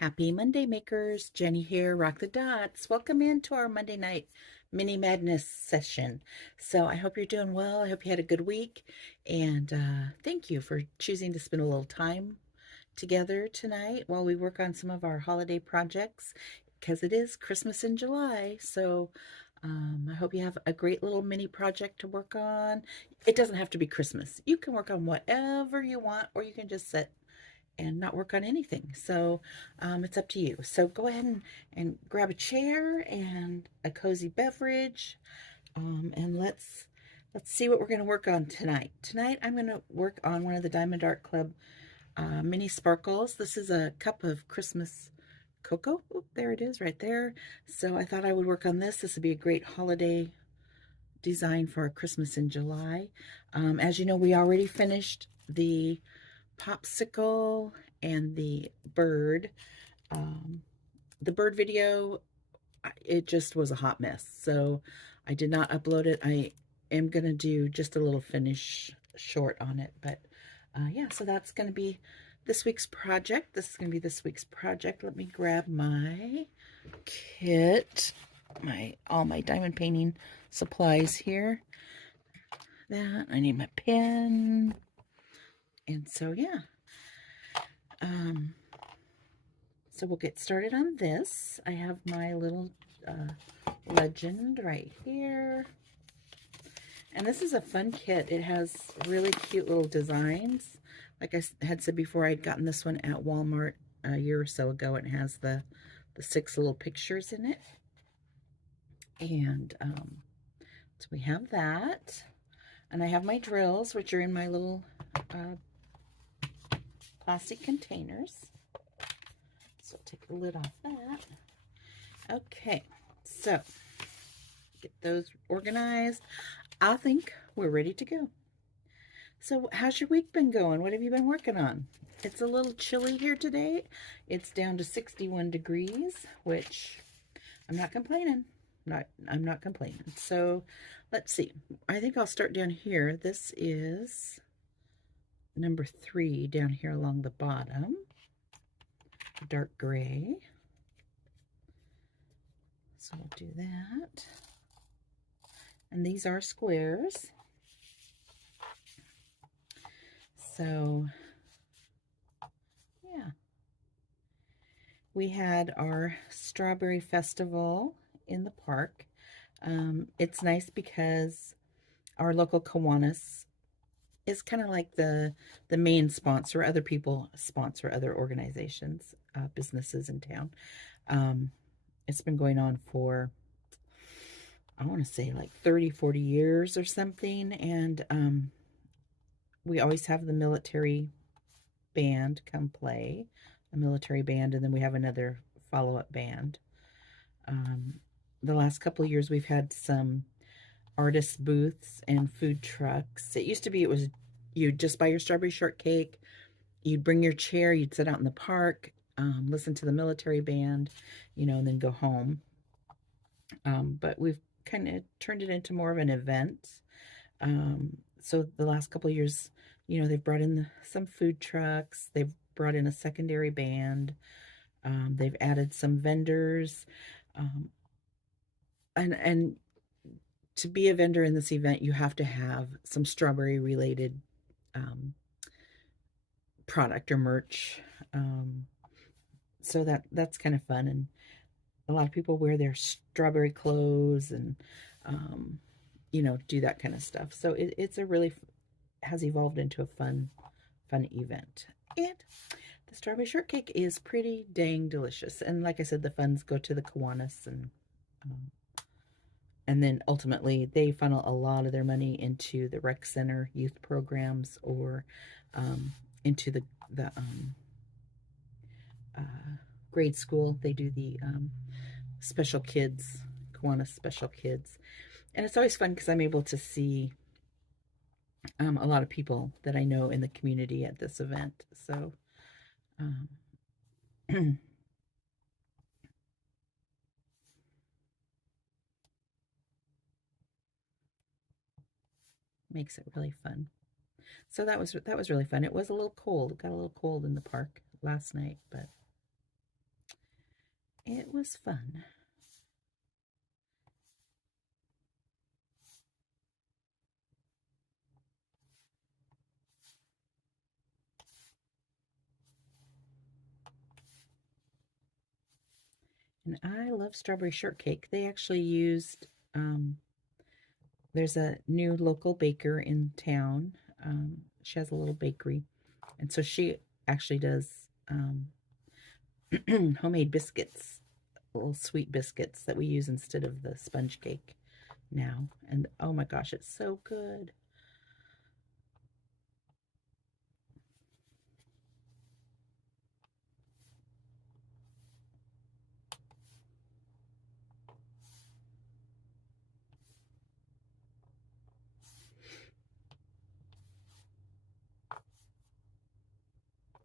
Happy Monday makers, Jenny here, Rock the Dots. Welcome into our Monday night mini madness session. So I hope you're doing well. I hope you had a good week. And thank you for choosing to spend a little time together tonight while we work on some of our holiday projects because it is Christmas in July. So I hope you have a great little mini project to work on. It doesn't have to be Christmas. You can work on whatever you want, or you can just sit and not work on anything. So it's up to you. So go ahead and grab a chair and a cozy beverage, and let's see what we're going to work on tonight. Tonight I'm going to work on one of the Diamond Art Club mini sparkles. This is a cup of Christmas cocoa. Oop, there it is right there. So I thought I would work on this. This would be a great holiday design for our Christmas in July. As you know, we already finished the popsicle and the bird. The bird video, it just was a hot mess, so I did not upload it. I am going to do just a little finish short on it, but yeah, so that's going to be this week's project. This is going to be this week's project. Let me grab my kit, all my diamond painting supplies here. That I need my pen. And so, yeah. So we'll get started on this. I have my little legend right here. And this is a fun kit. It has really cute little designs. Like I had said before, I'd gotten this one at Walmart a year or so ago. It has the 6 little pictures in it. And so we have that. And I have my drills, which are in my little plastic containers. So I'll take the lid off that. Okay, so get those organized. I think we're ready to go. So how's your week been going? What have you been working on? It's a little chilly here today. It's down to 61 degrees, which I'm not complaining. I'm not complaining. So let's see. I think I'll start down here. This is number 3 down here along the bottom. Dark gray. So we'll do that. And these are squares. So, yeah. We had our strawberry festival in the park. It's nice because our local Kiwanis is kind of like the main sponsor. Other people sponsor other organizations, businesses in town. It's been going on for, I want to say like 30, 40 years or something. And we always have the military band come play, a military band, and then we have another follow-up band. The last couple of years we've had some artist booths and food trucks. It used to be, it was you'd just buy your strawberry shortcake, you'd bring your chair, you'd sit out in the park, listen to the military band, and then go home. But we've kind of turned it into more of an event. So the last couple of years, they've brought in some food trucks, they've brought in a secondary band, they've added some vendors, and to be a vendor in this event, you have to have some strawberry related product or merch. So that's kind of fun, and a lot of people wear their strawberry clothes and do that kind of stuff. So it's a really has evolved into a fun event. And the strawberry shortcake is pretty dang delicious. And like I said, the funds go to the Kiwanis, and then ultimately they funnel a lot of their money into the rec center youth programs, or into the grade school. They do the special kids, Kiwanis special kids. And it's always fun because I'm able to see a lot of people that I know in the community at this event. So makes it really fun. So that was really fun. It was a little cold. It got a little cold in the park last night, but it was fun. And I love strawberry shortcake. They actually used, there's a new local baker in town. She has a little bakery. And so she actually does homemade biscuits, little sweet biscuits that we use instead of the sponge cake now. And oh my gosh, it's so good.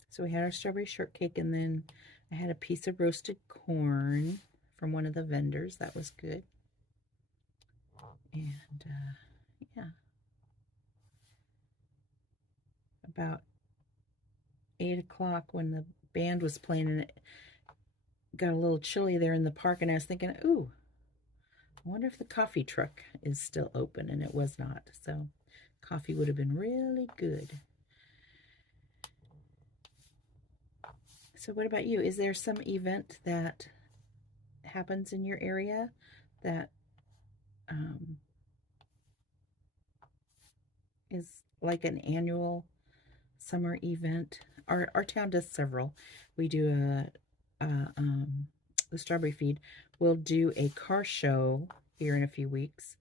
So we had our strawberry shortcake, and then I had a piece of roasted corn from one of the vendors. That was good. And yeah, about 8 o'clock when the band was playing, and it got a little chilly there in the park, and I was thinking, ooh, I wonder if the coffee truck is still open, and it was not. So coffee would have been really good. So what about you? Is there some event that happens in your area that is like an annual summer event? Our town does several. We do the Strawberry Feed. We'll do a car show here in a few weeks,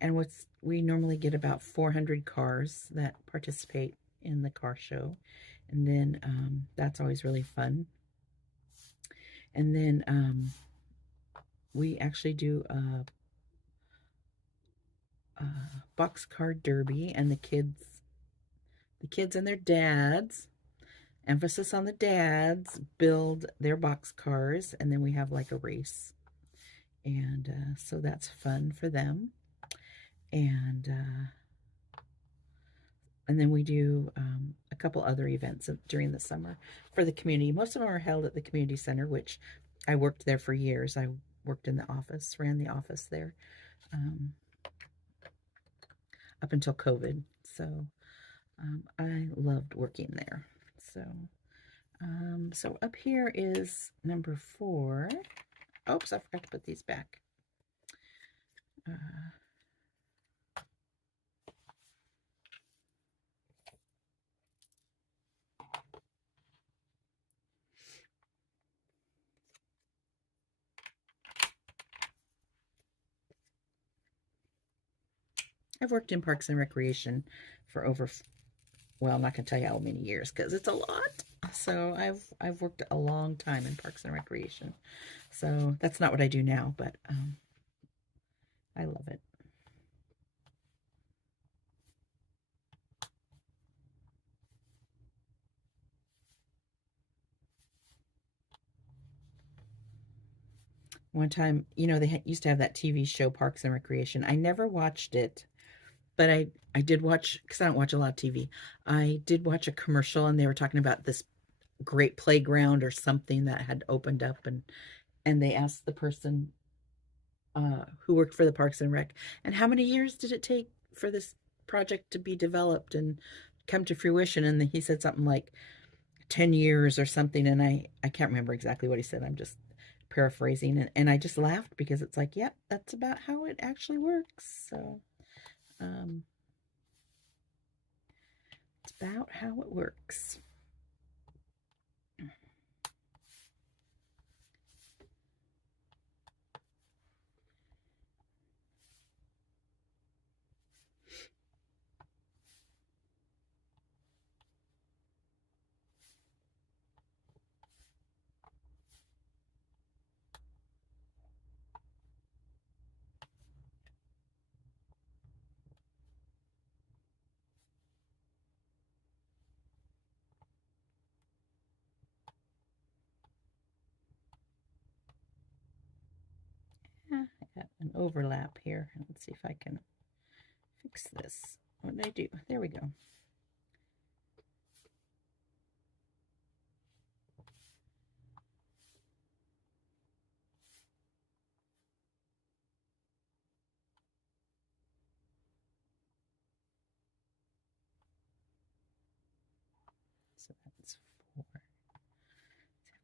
and we normally get about 400 cars that participate in the car show, and then that's always really fun. And then we actually do a boxcar derby, and the kids and their dads, emphasis on the dads, build their box cars, and then we have like a race. And so that's fun for them. And then we do a couple other events during the summer for the community. Most of them are held at the community center, which I worked there for years. I worked in the office, ran the office there up until COVID. So I loved working there. So up here is number 4. Oops, I forgot to put these back. I've worked in Parks and Recreation for well, I'm not going to tell you how many years because it's a lot. So I've worked a long time in Parks and Recreation. So that's not what I do now, but I love it. One time, they used to have that TV show, Parks and Recreation. I never watched it, but I did watch, because I don't watch a lot of TV. I did watch a commercial, and they were talking about this great playground or something that had opened up, and they asked the person who worked for the Parks and Rec, and how many years did it take for this project to be developed and come to fruition? And he said something like 10 years or something, and I can't remember exactly what he said. I'm just paraphrasing, and I just laughed because it's like, yep, that's about how it actually works. So it's about how it works. Yeah, I got an overlap here. Let's see if I can fix this. What did I do? There we go.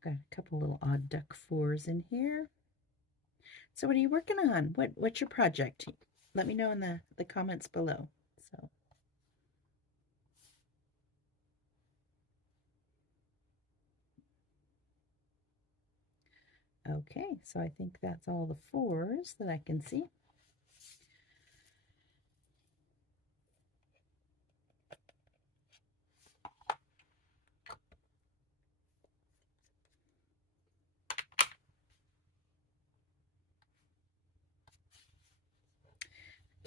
got a couple little odd duck fours in here. So what are you working on? What's your project? Let me know in the comments below. So okay, so I think that's all the fours that I can see.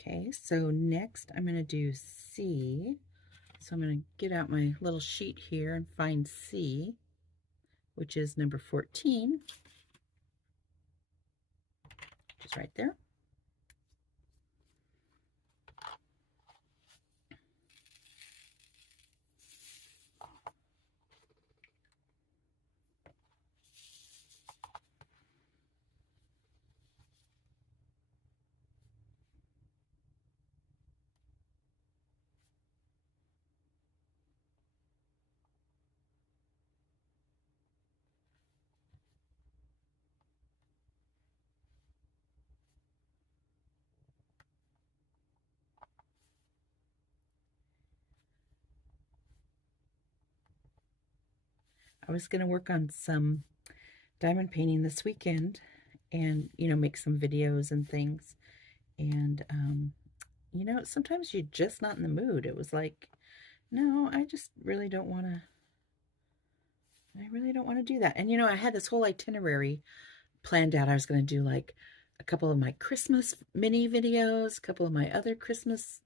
Okay, so next I'm going to do C. So I'm going to get out my little sheet here and find C, which is number 14, which is right there. I was going to work on some diamond painting this weekend and, make some videos and things. And, sometimes you're just not in the mood. It was like, no, I really don't want to do that. And, I had this whole itinerary planned out. I was going to do like a couple of my Christmas mini videos, a couple of my other Christmas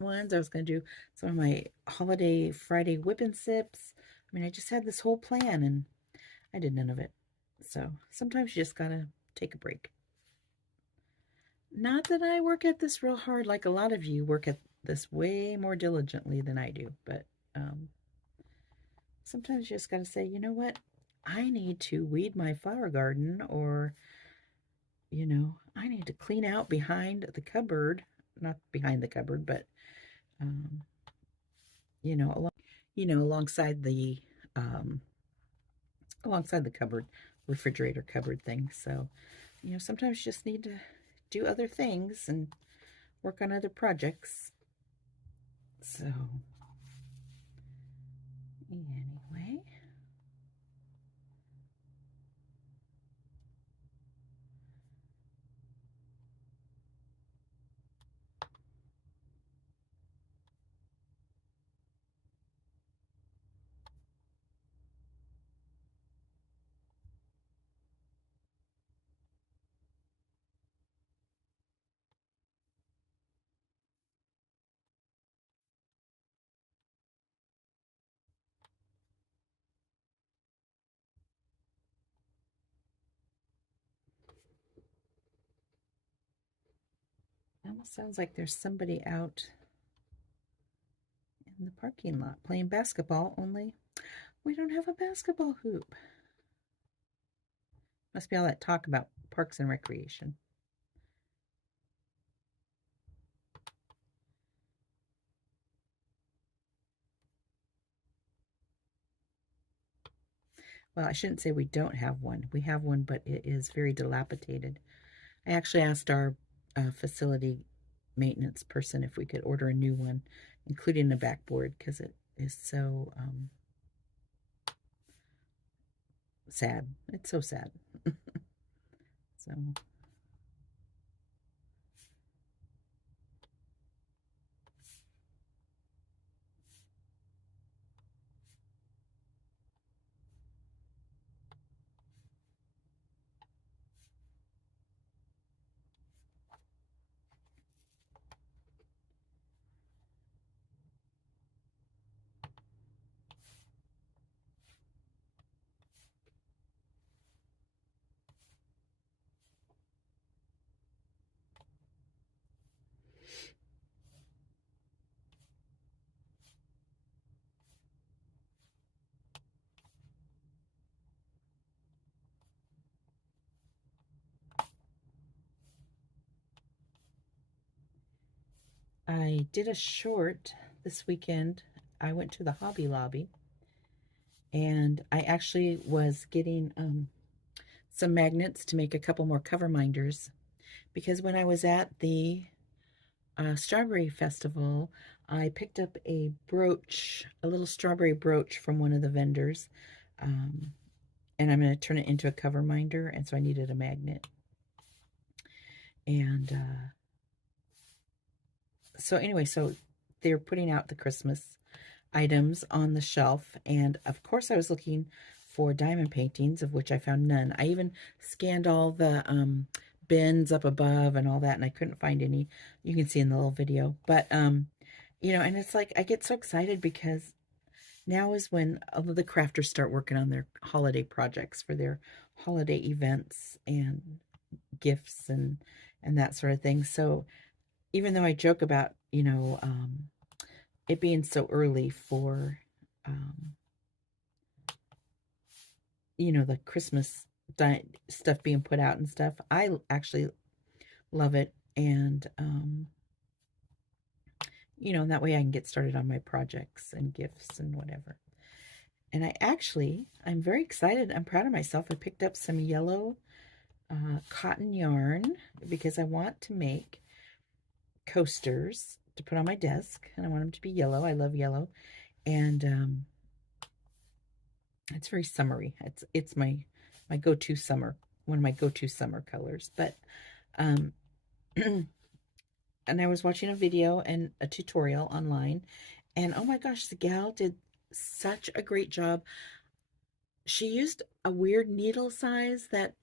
ones. I was going to do some of my holiday Friday whip and sips. I mean, I just had this whole plan and I did none of it. So sometimes you just gotta take a break. Not that I work at this real hard like a lot of you work at this way more diligently than I do, but sometimes you just gotta say, you know what? I need to weed my flower garden, or, I need to clean out behind the cupboard. Not behind the cupboard, but, alongside um, the cupboard, refrigerator cupboard thing. So, sometimes you just need to do other things and work on other projects. So, anyway. It almost sounds like there's somebody out in the parking lot playing basketball, only we don't have a basketball hoop. Must be all that talk about parks and recreation. Well, I shouldn't say we don't have one. We have one, but it is very dilapidated. I actually asked our facility maintenance person if we could order a new one, including the backboard, because it is so sad. It's so sad. So, I did a short this weekend. I went to the Hobby Lobby And I actually was getting some magnets to make a couple more cover minders because when I was at the strawberry festival, I picked up a brooch, a little strawberry brooch from one of the vendors, um, and I'm going to turn it into a cover minder, and so I needed a magnet. And so anyway, so they're putting out the Christmas items on the shelf, and of course I was looking for diamond paintings, of which I found none. I even scanned all the bins up above and all that, and I couldn't find any. You can see in the little video, but and it's like I get so excited because now is when all of the crafters start working on their holiday projects for their holiday events and gifts and that sort of thing. So even though I joke about it being so early for um, the Christmas stuff being put out and stuff, I actually love it, and that way I can get started on my projects and gifts and whatever. And I'm very excited. I'm proud of myself. I picked up some yellow cotton yarn because I want to make coasters to put on my desk, and I want them to be yellow. I love yellow, and it's very summery. It's my go-to summer, one of my go-to summer colors. But um, and I was watching a video and a tutorial online, and oh my gosh, the gal did such a great job. She used a weird needle size that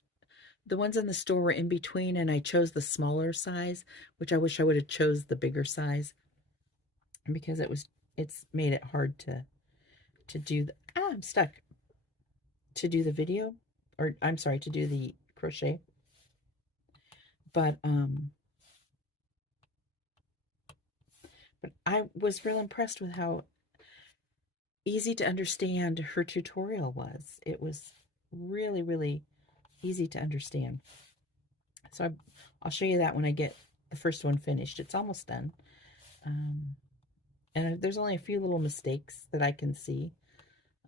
the ones in the store were in between, and I chose the smaller size, which I wish I would have chose the bigger size because it's made it hard to do I'm stuck, to do the video, or I'm sorry, to do the crochet. But I was real impressed with how easy to understand her tutorial was. It was really, really easy to understand. So I'll show you that when I get the first one finished. It's almost done. And there's only a few little mistakes that I can see.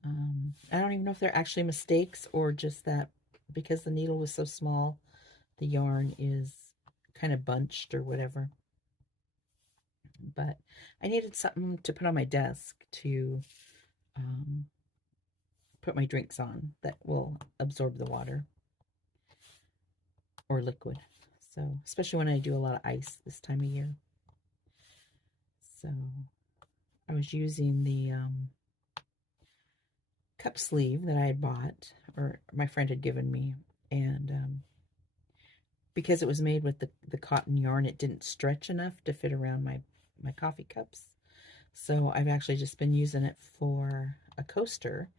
I don't even know if they're actually mistakes or just that because the needle was so small, the yarn is kind of bunched or whatever. But I needed something to put on my desk to put my drinks on that will absorb the water or liquid. So, especially when I do a lot of ice this time of year. So, I was using the cup sleeve that I had bought, or my friend had given me, and because it was made with the cotton yarn, it didn't stretch enough to fit around my coffee cups. So I've actually just been using it for a coaster,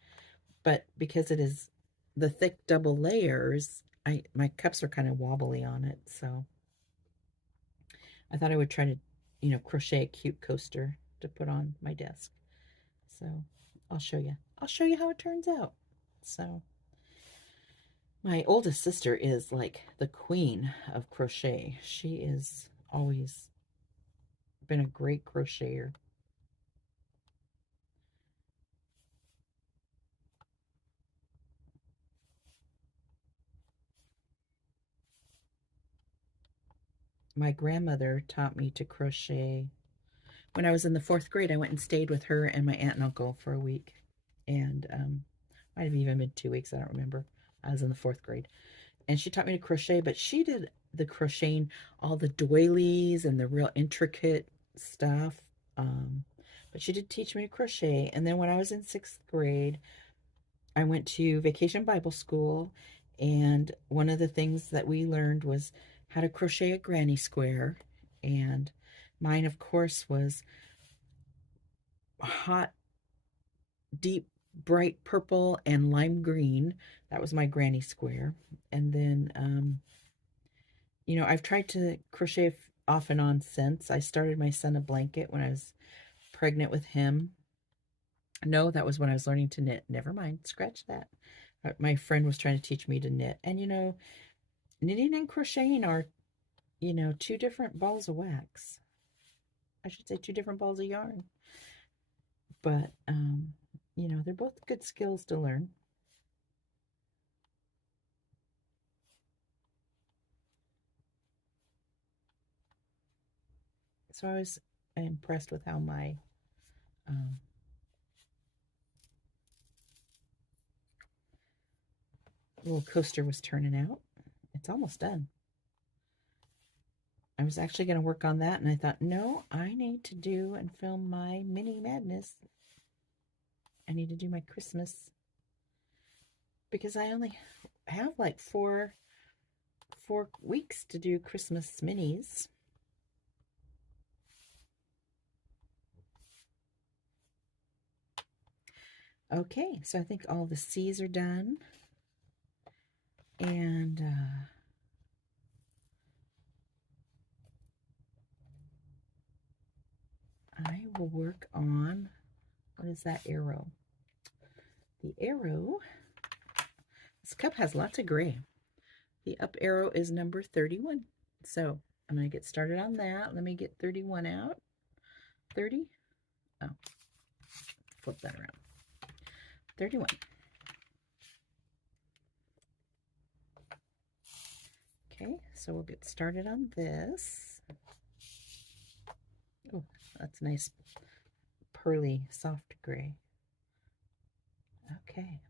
but because it is the thick double layers, my cups are kind of wobbly on it, so I thought I would try to, crochet a cute coaster to put on my desk. So I'll show you. I'll show you how it turns out. So my oldest sister is like the queen of crochet. She is always been a great crocheter. My grandmother taught me to crochet. When I was in the 4th grade, I went and stayed with her and my aunt and uncle for a week. And might have even been 2 weeks, I don't remember. I was in the 4th grade. And she taught me to crochet, but she did the crocheting, all the doilies and the real intricate stuff. But she did teach me to crochet. And then when I was in 6th grade, I went to Vacation Bible School, and one of the things that we learned was how to crochet a granny square. And mine, of course, was hot, deep, bright purple and lime green. That was my granny square. And then, I've tried to crochet off and on since. I started my son a blanket when I was pregnant with him. No, that was when I was learning to knit. Never mind, scratch that. My friend was trying to teach me to knit. And, knitting and crocheting are, two different balls of wax. I should say 2 different balls of yarn. But you know, they're both good skills to learn. So I was impressed with how my um, little coaster was turning out. It's almost done. I was actually going to work on that, and I thought, no, I need to do and film my mini madness. I need to do my Christmas because I only have like four weeks to do Christmas minis. Okay, so I think all the C's are done, and I will work on, what is that arrow? The arrow, this cup has lots of gray. The up arrow is number 31. So I'm going to get started on that. Let me get 31 out. 30. Oh, flip that around. 31. Okay, so we'll get started on this. Oh, that's nice pearly soft gray. Okay.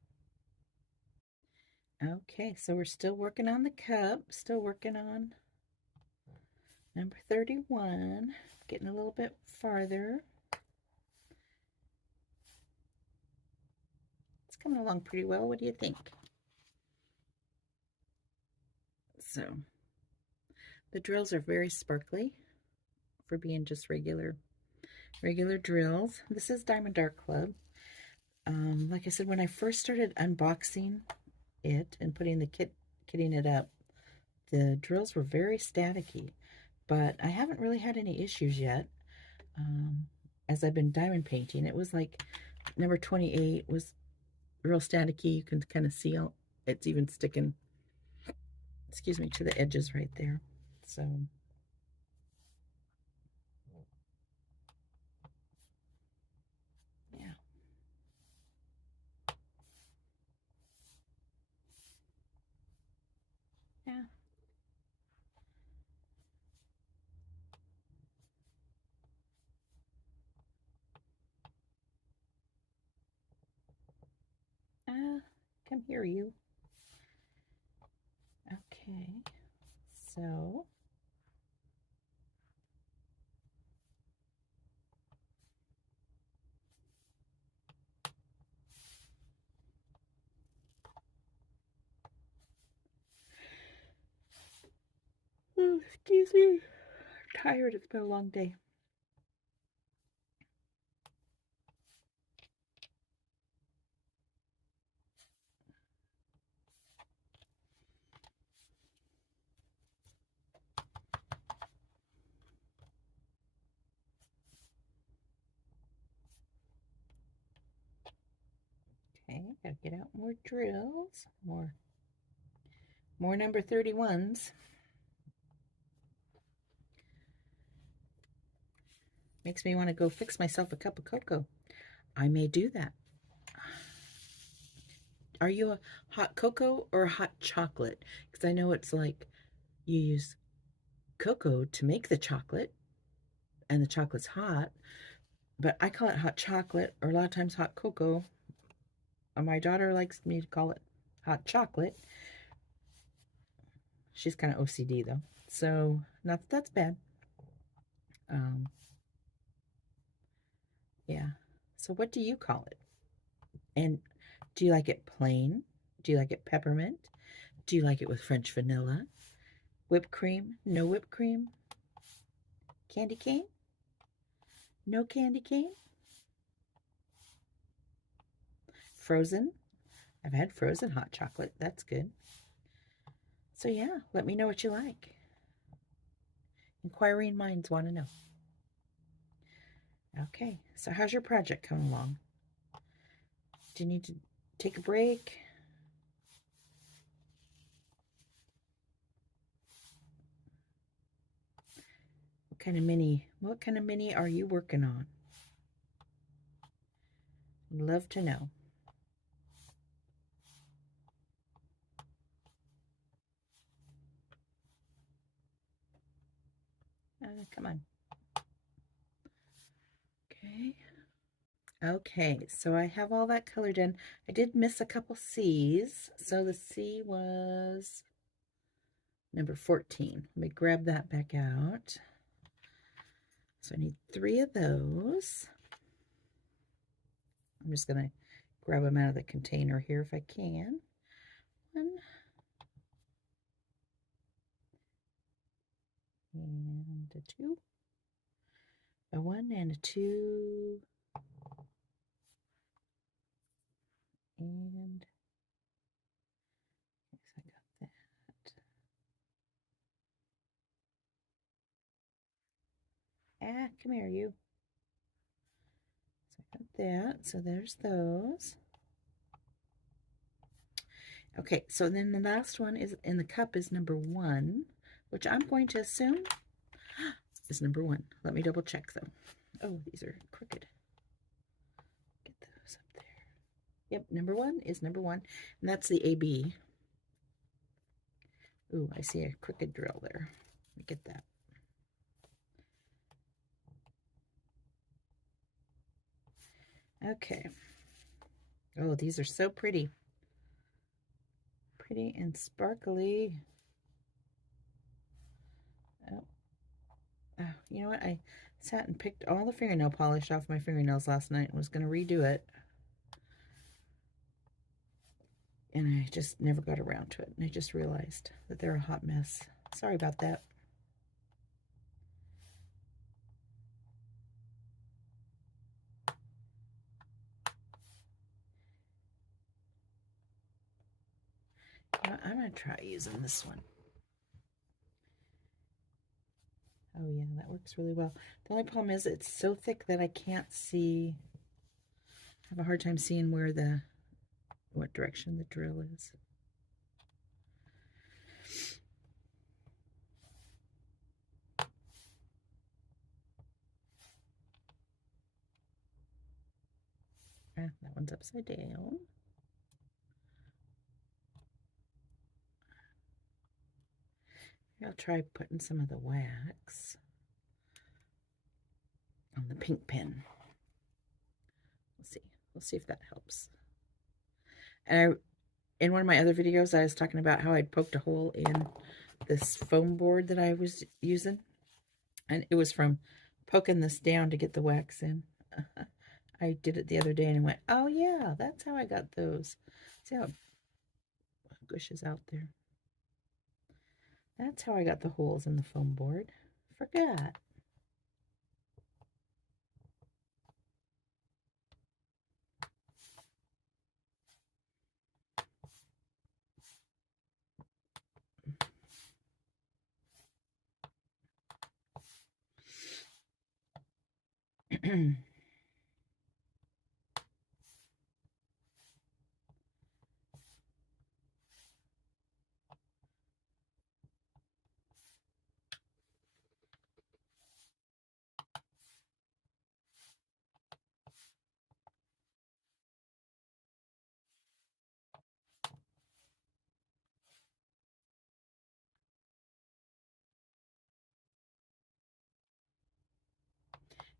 Okay, so we're still working on the cup, still working on number 31, getting a little bit farther. It's coming along pretty well. What do you think? So the drills are very sparkly for being just regular drills. This is Diamond Art Club. Like I said, when I first started unboxing it and putting the kitting it up, the drills were very staticky, but I haven't really had any issues yet. As I've been diamond painting, it was like number 28 was real staticky. You can kind of see it's even sticking, excuse me, to the edges right there. So yeah. Yeah. Come here, you. Okay. So oh, excuse me. I'm tired. It's been a long day. Okay, gotta get out more drills, more number 31s. Makes me want to go fix myself a cup of cocoa. I may do that. Are you a hot cocoa or a hot chocolate? Because I know it's like you use cocoa to make the chocolate, and the chocolate's hot, but I call it hot chocolate, or a lot of times hot cocoa. My daughter likes me to call it hot chocolate. She's kind of OCD though, so not that that's bad. Um, yeah. So what do you call it? And do you like it plain? Do you like it peppermint? Do you like it with French vanilla? Whipped cream? No whipped cream? Candy cane? No candy cane? Frozen? I've had frozen hot chocolate. That's good. So yeah, let me know what you like. Inquiring minds want to know. Okay, so how's your project coming along? Do you need to take a break? What kind of mini are you working on? Love to know. Come on. Okay. Okay, so I have all that colored in. I did miss a couple C's. So the C was number 14. Let me grab that back out. So I need 3 of those. I'm just going to grab them out of the container here if I can. 1 and a 2. A 1 and a 2. And I got that. Come here, you. So I got that. So there's those. Okay, so then the last one is in the cup is number 1, which I'm going to assume is number 1. Let me double check though. Oh, these are crooked. Get those up there. Yep, number 1 is number 1, and that's the AB. Ooh, I see a crooked drill there. Let me get that. Okay. Oh, these are so pretty. Pretty and sparkly. Oh. Oh, you know what? I sat and picked all the fingernail polish off my fingernails last night and was going to redo it. And I just never got around to it. And I just realized that they're a hot mess. Sorry about that. I'm going to try using this one. Oh yeah, that works really well. The only problem is it's so thick that I can't see. I have a hard time seeing what direction the drill is. That one's upside down. I'll try putting some of the wax on the pink pen. We'll see if that helps. And in one of my other videos, I was talking about how I'd poked a hole in this foam board that I was using. And it was from poking this down to get the wax in. I did it the other day and I went, oh yeah, that's how I got those. See how it gushes out there. That's how I got the holes in the foam board. Forgot.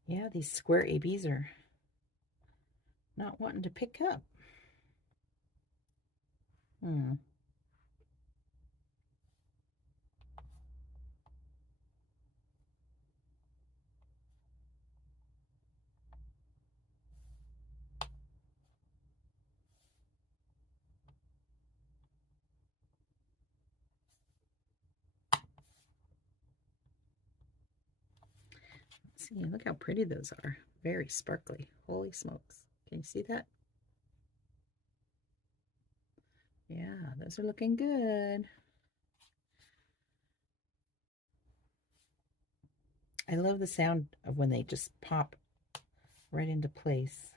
Yeah, these square ABs are not wanting to pick up. See, look how pretty those are. Very sparkly. Holy smokes. Can you see that? Yeah, those are looking good. I love the sound of when they just pop right into place.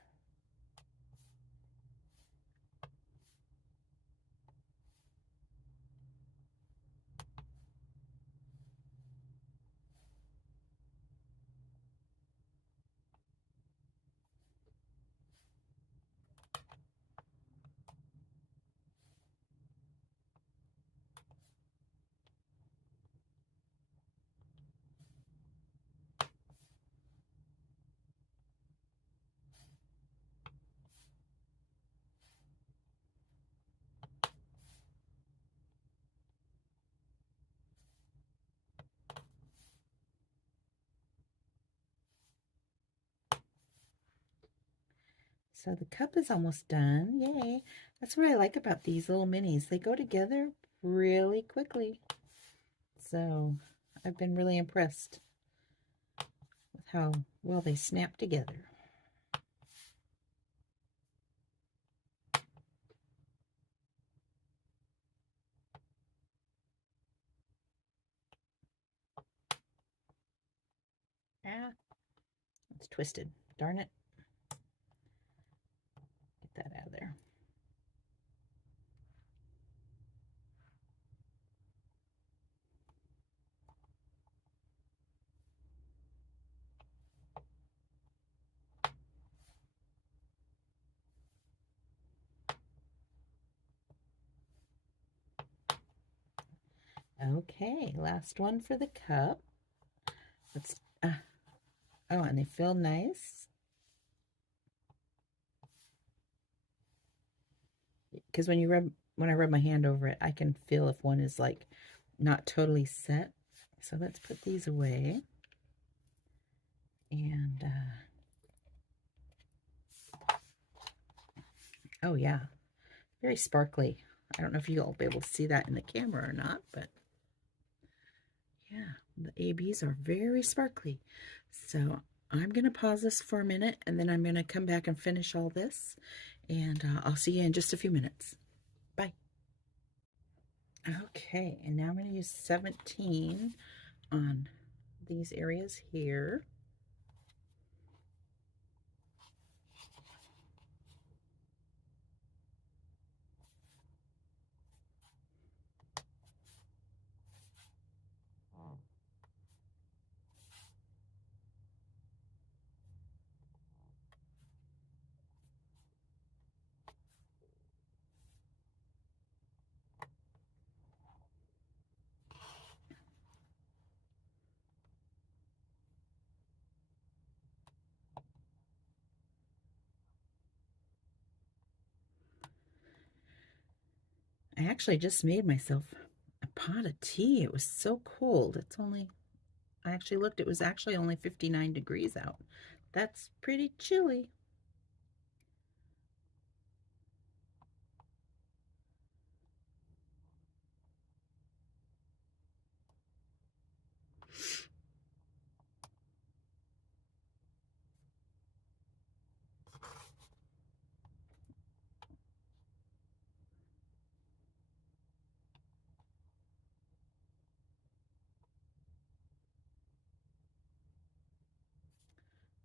So the cup is almost done. Yay. That's what I like about these little minis. They go together really quickly. So I've been really impressed with how well they snap together. Ah, it's twisted. Darn it. Get that out of there. Okay, last one for the cup. Let's, oh, and they feel nice. Because when I rub my hand over it, I can feel if one is like not totally set. So let's put these away. And, oh yeah, very sparkly. I don't know if you'll be able to see that in the camera or not, but yeah, the ABs are very sparkly. So I'm going to pause this for a minute, and then I'm going to come back and finish all this. And I'll see you in just a few minutes. Bye. Okay, and now I'm going to use 17 on these areas here. I actually just made myself a pot of tea. It was so cold. I actually looked, it was actually only 59 degrees out. That's pretty chilly.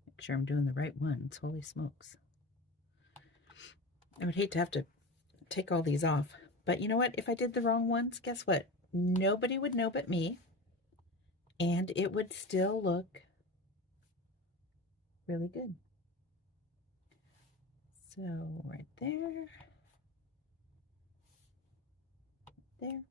Make sure I'm doing the right ones. Holy smokes. I would hate to have to take all these off. But you know what? If I did the wrong ones, guess what? Nobody would know but me. And it would still look really good. So right there. There.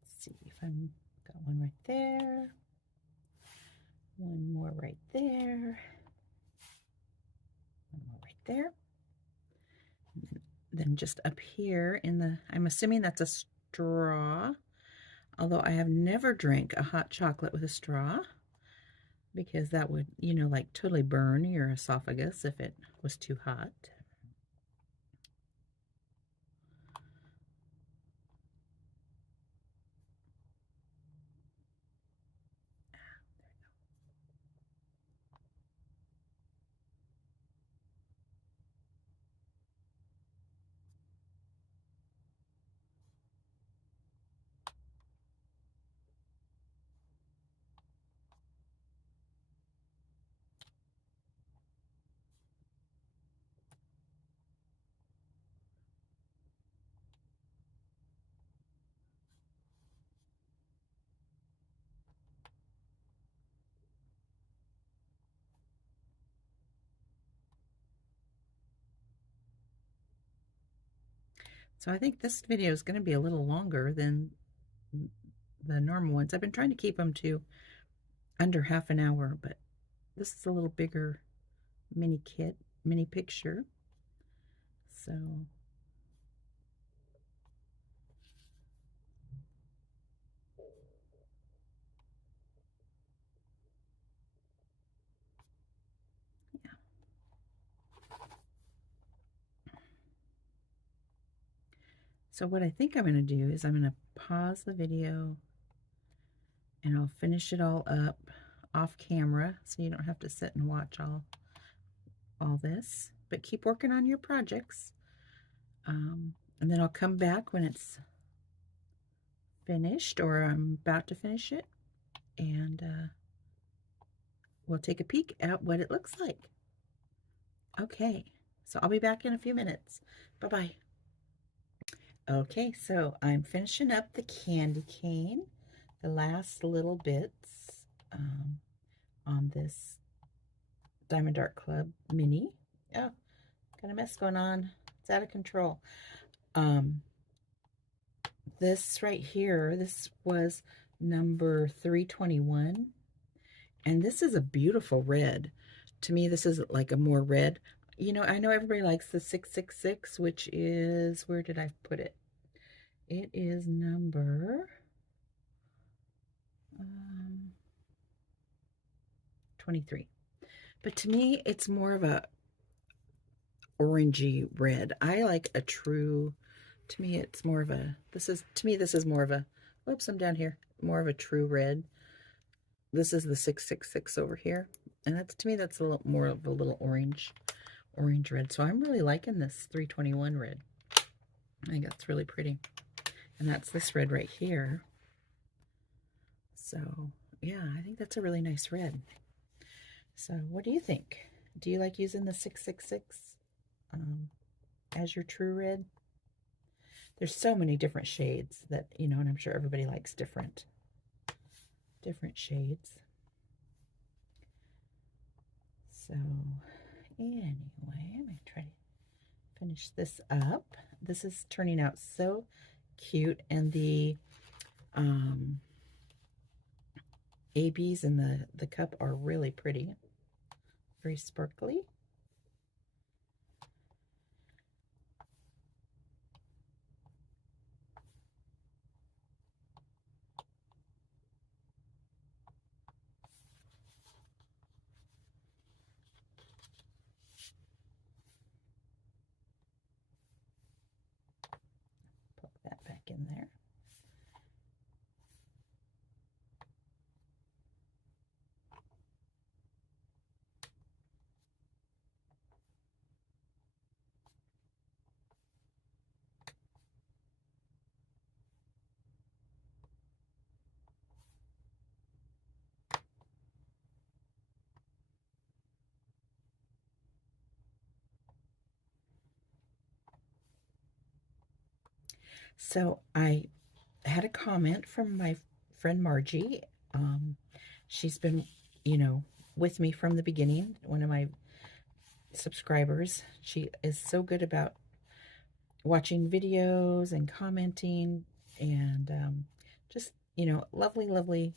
Let's see if I'm got one right there. One more right there. One more right there. Then just up here in the, I'm assuming that's a straw, although I have never drank a hot chocolate with a straw because that would, you know, like totally burn your esophagus if it was too hot. So I think this video is going to be a little longer than the normal ones. I've been trying to keep them to under half an hour, but this is a little bigger mini picture. So yeah. So what I think I'm going to do is I'm going to pause the video and I'll finish it all up off camera so you don't have to sit and watch all this, but keep working on your projects. And then I'll come back when it's finished or I'm about to finish it, and we'll take a peek at what it looks like. Okay, so I'll be back in a few minutes. Bye-bye. Okay, so I'm finishing up the candy cane, the last little bits on this Diamond Art Club mini. Oh, got a mess going on. It's out of control. This right here, this was number 321, and this is a beautiful red. To me, this is like a more red. You know, I know everybody likes the 666, which is, where did I put it? It is number 23. But to me, it's more of a orangey red. I like a true, to me, it's more of a, this is more of a, whoops, I'm down here, more of a true red. This is the 666 over here. And that's, to me, that's a little more of a little orange red. So I'm really liking this 321 red. I think that's really pretty. And that's this red right here. So yeah, I think that's a really nice red. So what do you think? Do you like using the 666 as your true red? There's so many different shades that, you know, and I'm sure everybody likes different shades. So anyway, I'm going to try to finish this up. This is turning out so cute, and the ABs in the cup are really pretty, very sparkly. Poke that back in there. So I had a comment from my friend Margie. She's been, you know, with me from the beginning, one of my subscribers. She is so good about watching videos and commenting, and just, you know, lovely,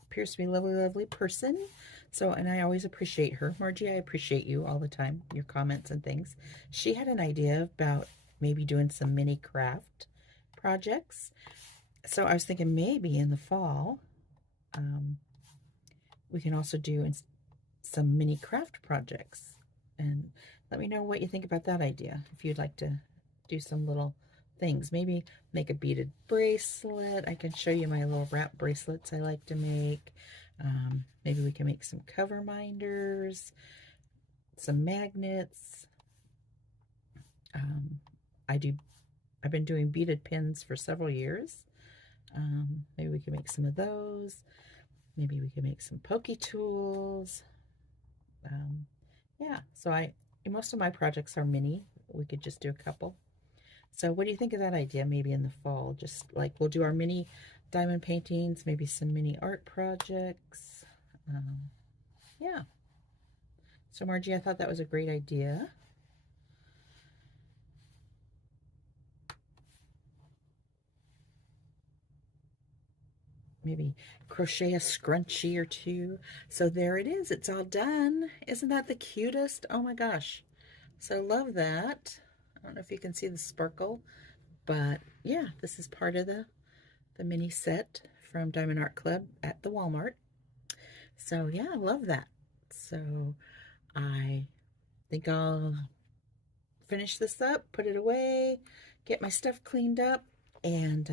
appears to be a lovely person. So, and I always appreciate her. Margie, I appreciate you all the time, your comments and things. She had an idea about maybe doing some mini craft projects. So I was thinking maybe in the fall, we can also do some mini craft projects. And let me know what you think about that idea. If you'd like to do some little things, maybe make a beaded bracelet. I can show you my little wrap bracelets I like to make. Maybe we can make some cover minders, some magnets. I've been doing beaded pins for several years. Maybe we can make some of those. Maybe we can make some pokey tools. Yeah, so most of my projects are mini. We could just do a couple. So what do you think of that idea? Maybe in the fall, just like we'll do our mini diamond paintings, maybe some mini art projects. Yeah. So Margie, I thought that was a great idea. maybe crochet a scrunchie or two. So there it is. It's all done. Isn't that the cutest? Oh my gosh. So love that. I don't know if you can see the sparkle, but yeah, this is part of the mini set from Diamond Art Club at the Walmart. So yeah, I love that. So I think I'll finish this up, put it away, get my stuff cleaned up, and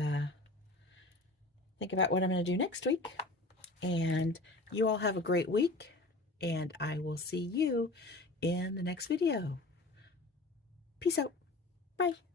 think about what I'm going to do next week. And you all have a great week, and I will see you in the next video. Peace out. Bye.